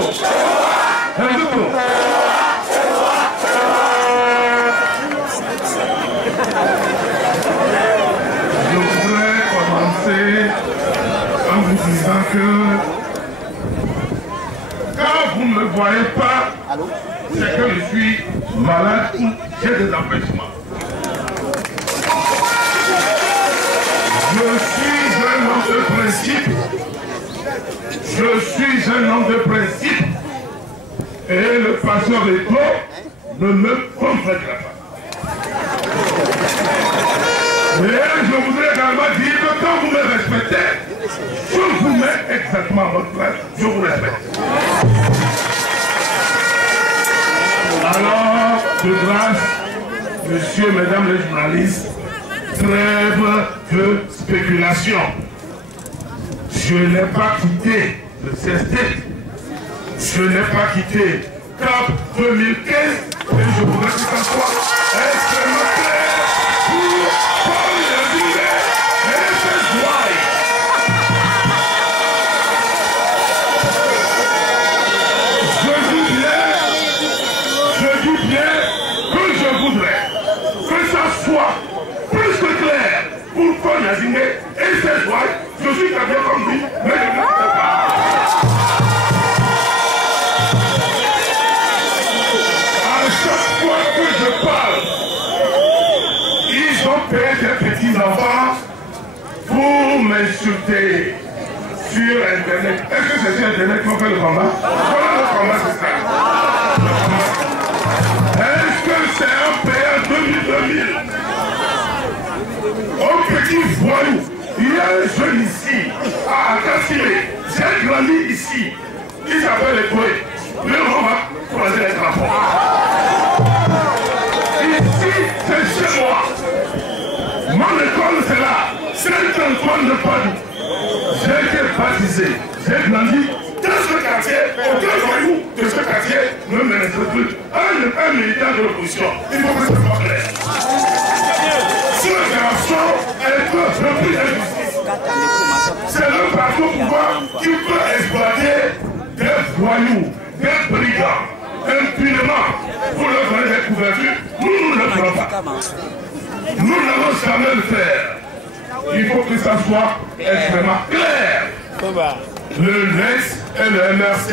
Je voudrais commencer en vous disant que quand vous ne me voyez pas, c'est que je suis malade ou j'ai des empêchements. Je suis un homme de principe. Je suis un homme de principe. Et le pasteur Eto ne me comprendra pas. Et je voudrais également dire que quand vous me respectez, je vous mets exactement à votre place, je vous respecte. Alors, de grâce, messieurs, mesdames les journalistes, trêve de spéculation. Je n'ai pas quitté le CST, je n'ai pas quitté CAP 2015 et je voudrais que ça soit extrêmement clair pour Paul Yazile et ses ouailles. Je dis bien que je voudrais que ça soit plus que clair pour Paul Yazile et ses ouailles. Je suis très bien comme lui, mais je ne sais pas. À chaque fois que je parle, ils ont payé des petits-enfants pour m'insulter sur Internet. Est-ce que c'est sur Internet qu'on fait le combat? Voilà le combat, c'est ça. Est-ce que c'est un payant 2000? Au petit voyou. Il y a un jeune ici, à Kassimé. J'ai grandi ici. Il s'appelle les Koué. Mais on va croiser les drapeaux. Ici, c'est chez moi. Mon école, c'est là. Saint-Antoine de Padoue. J'ai été baptisé. J'ai grandi dans ce quartier. Aucun voyou de ce quartier ne me laisse plus. Un militant de l'opposition. Il faut que ce soit clair. Ce garçon est repris d'injustice. C'est le parti au pouvoir qui peut exploiter des voyous, des brigands, impunément pour leur donner des couvertures. Nous ne le ferons pas. Nous n'allons jamais le faire. Il faut que ça soit extrêmement clair. Le NES et le MRC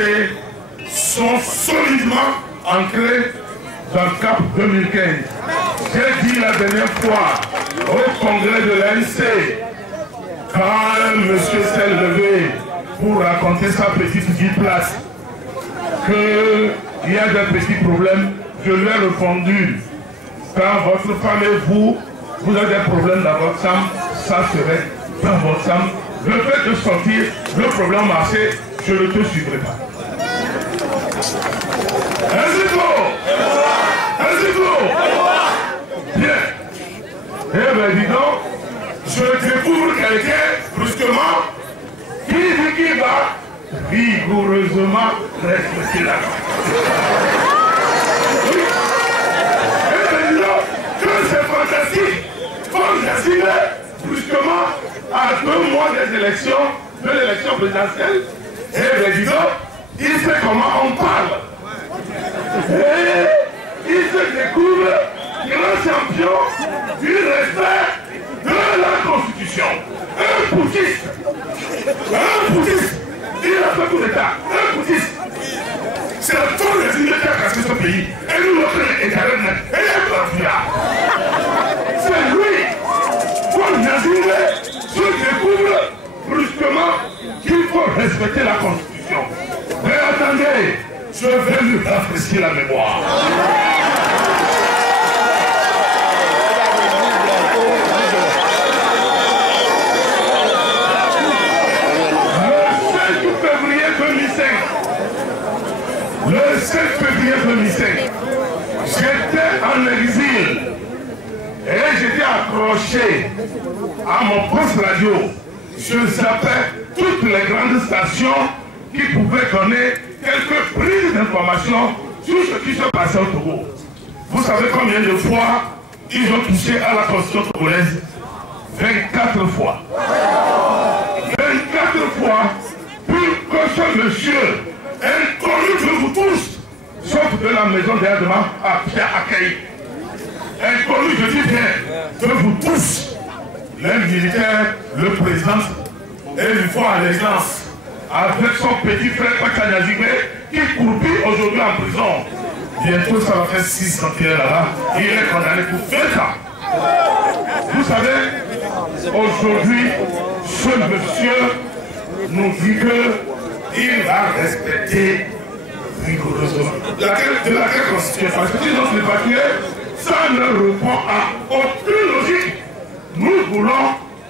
sont solidement ancrés dans le CAP 2015. J'ai dit la dernière fois au congrès de l'ANC, quand un monsieur s'est levé pour raconter sa petite vie place, qu'il y a des petits problèmes, je lui ai répondu, quand votre femme et vous avez des problèmes dans votre chambre, ça serait dans votre chambre. Le fait de sortir, le problème marché, je ne te suivrai pas. Bien. Eh bien, dis donc, je découvre quelqu'un, brusquement, qui dit qu'il va rigoureusement respecter la loi. Oui. Eh bien, dis donc, que c'est fantastique. Paul Yazile, brusquement, à 2 mois des élections, de l'élection présidentielle, eh bien, dis donc, il sait comment on parle. Et il se découvre grand champion du respect de la Constitution. Un poutiste. Un poutiste. Il a fait coup d'État. Un poutiste. C'est la Paul Yazile qui a cassé ce pays. Et nous, notre étalon, elle est parfait. C'est lui. Paul Yazile se découvre brusquement qu'il faut respecter la Constitution. Mais attendez, je vais lui rafraîchir la mémoire. Le 7 février 2005, j'étais en exil et j'étais accroché à mon poste radio. Je zappais toutes les grandes stations qui pouvaient donner quelques prises d'informations sur ce qui se passait au Togo. Vous savez combien de fois ils ont touché à la Constitution togolaise? 24 fois. 24 fois pour que ce monsieur, un porte de la maison d'Erdema à Pierre Accueil. Inconnu, je dis bien, de vous tous, les militaires, le président, et une fois à l'alliance, avec son petit frère Pachanyazigbe, qui croupit aujourd'hui en prison. Bientôt, ça va faire 6 ans qu'il est là-bas. Il est condamné pour 20 ans. Vous savez, aujourd'hui, ce monsieur nous dit qu'il va respecter rigoureusement de laquelle constitution. Parce que dans les papiers, ça ne répond à aucune logique. Nous voulons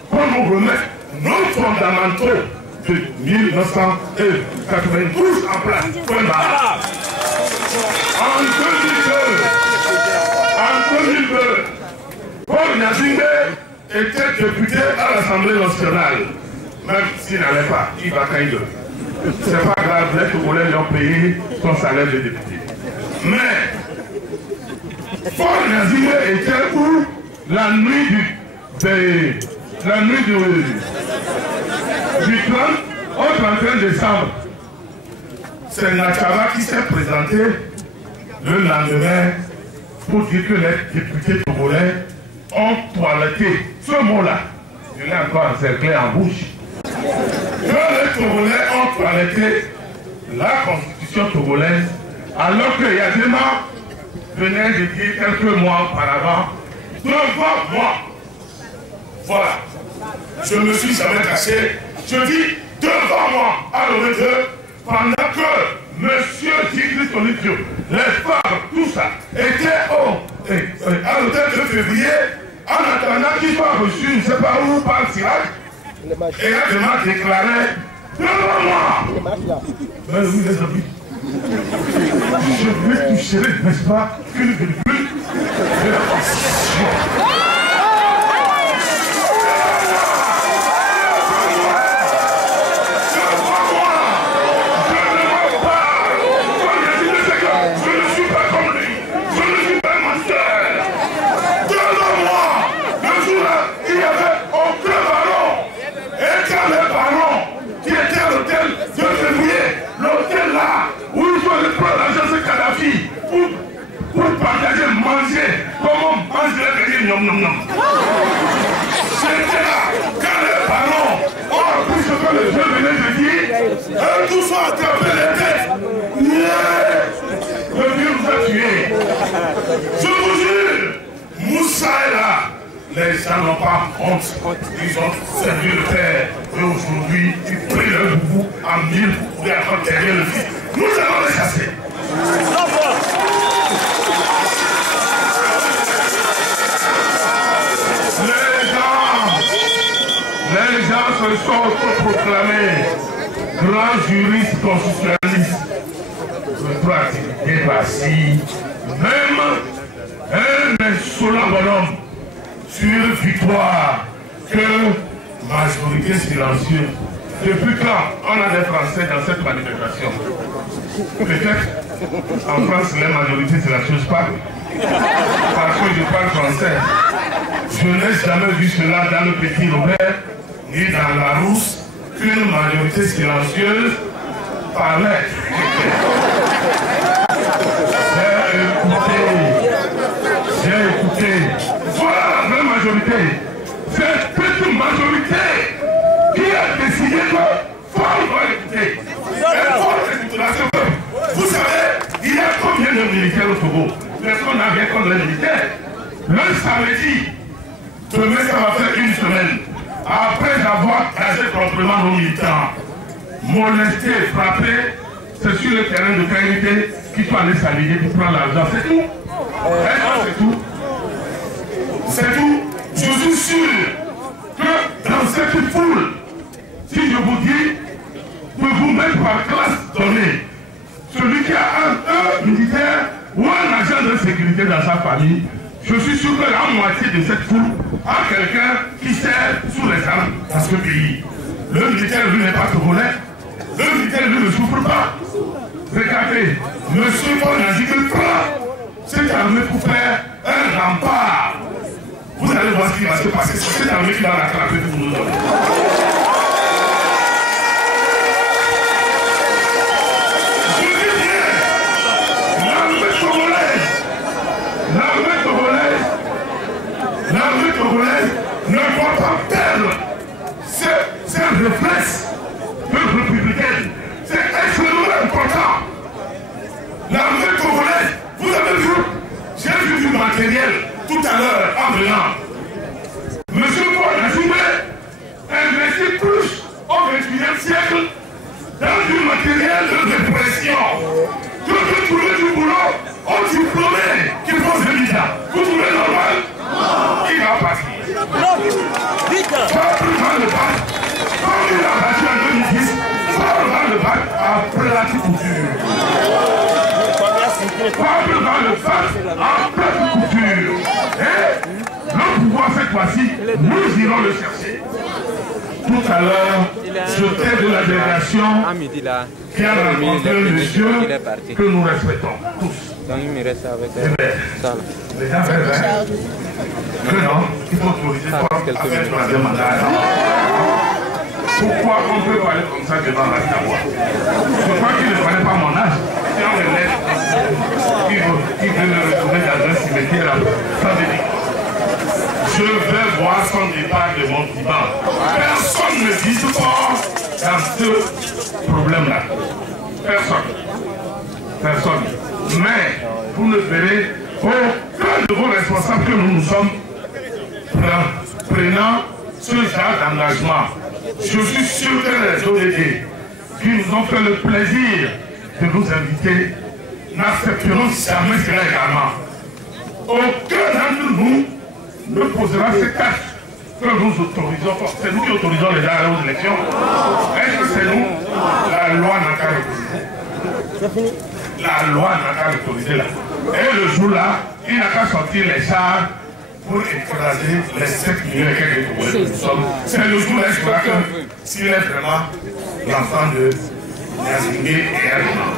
qu'on nous remette nos fondamentaux de 1992 en place. En 2002, Paul Nyazingbe était député à l'Assemblée nationale. Même s'il n'allait pas, il va quand même. C'est pas grave, les Togolais lui ont payé son salaire de député. Mais Paul Nyazingbe était où la nuit du 30 au 31 décembre. C'est Natchava qui s'est présenté le lendemain pour dire que les députés togolais ont toiletté. Ce mot-là, je l'ai encore encerclé en bouche. Que les Togolais ont toiletté la constitution togolaise, alors que Yadema venait de dire quelques mois auparavant, devant moi. Voilà. Je ne me suis jamais caché. Je dis devant moi, à l'honneur, pendant que M. Tigris Olivio, les femmes, tout ça, étaient à l'hôtel de février, en attendant qu'il soit reçu, je ne sais pas où, par Sirac, et là, je m'a déclaré devant moi. Mais oui, les amis, je vais toucher, n'est-ce pas, une virgule de la constitution. C'était là, quand les parents ont appris ce que le Dieu venait de dire, tout ça a attrapé les têtes. Le Dieu nous a tués. Je vous jure, Moussa est là. Les gens n'ont pas honte. Ils ont servi le Père. Et aujourd'hui, ils prient le boubou en mille pour pouvoir enterrer le Fils. Nous allons les chasser. Les gens se sont autoproclamés grands juristes constitutionnalistes. Je pratiquer Bassi, même un insolent bonhomme sur victoire que majorité silencieuse. Depuis quand on a des Français dans cette manifestation? Peut-être en France les majorités silencieuses parlent. Parce que je parle français. Je n'ai jamais vu cela dans le Petit Robert ni dans la Rousse qu'une majorité silencieuse parlait. J'ai écouté. Voilà la vraie majorité. Cette petite majorité qui a décidé que Paul doit écouter. Et Paul écoute la seconde. Vous savez, il y a combien de militaires au Togo? Est-ce qu'on a bien contre les militaires? Le samedi, demain ça va faire une semaine. Après avoir casé proprement nos militants, molesté, frappé, c'est sur le terrain de qualité qu'il faut aller s'aligner pour prendre l'argent. C'est tout. C'est tout. C'est tout. Je suis sûr que dans cette foule, si je vous dis de vous mettre par classe donnée, celui qui a un militaire ou un agent de sécurité dans sa famille, je suis sûr que la moitié de cette foule a quelqu'un qui sert sous les armes dans ce pays. Le militaire, lui, n'est pas togolais. Le militaire, lui, ne souffre pas. Regardez, M. Paul Nyazingbe prend cette armée pour faire un rempart. Vous allez voir ce qui va se passer. C'est cette armée qui va l'attraper pour nous donner. Je dis bien, l'armée apprenant. Monsieur Paul Azoumé investit plus au XXIe siècle dans du matériel de répression que de trouver du boulot aux diplômés qui font ce visa. Vous trouvez normal? Il va partir. Pas plus dans le bac. Comme il a battu en 2010, pas dans le bac après la couture. Pas plus dans le bac après la couture. Et le pouvoir cette fois-ci, nous irons le chercher. Tout à l'heure, j'étais de la délégation qui a rencontré un monsieur que nous respectons tous. Donc il me reste avec ça. Les gens verts, non, il faut autoriser à faire le troisième mandat. Pourquoi on peut parler comme ça devant la voix? Je crois qu'il ne connaît pas mon âge. Si on le laisse, il veut me retrouver dans un cimetière sans dédicace. Je vais voir son départ de mon divan. Personne ne dit fort dans ce problème-là. Personne. Personne. Mais vous ne verrez aucun de vos responsables que nous sommes prenant ce genre d'engagement. Je suis sûr que les ODD qui nous ont fait le plaisir de nous inviter n'accepteront jamais cela également. Aucun d'entre nous ne posera cet acte que nous autorisons. C'est nous qui autorisons les gens à aller aux élections. Est-ce que c'est nous? La loi n'a qu'à l'autoriser. La loi n'a qu'à l'autoriser là. Et le jour-là, il n'a qu'à sortir les chars pour écraser les 7 millions et quelques que nous sommes. C'est le jour-là, il faudra que s'il est vraiment l'enfant de Yazingé et Herman.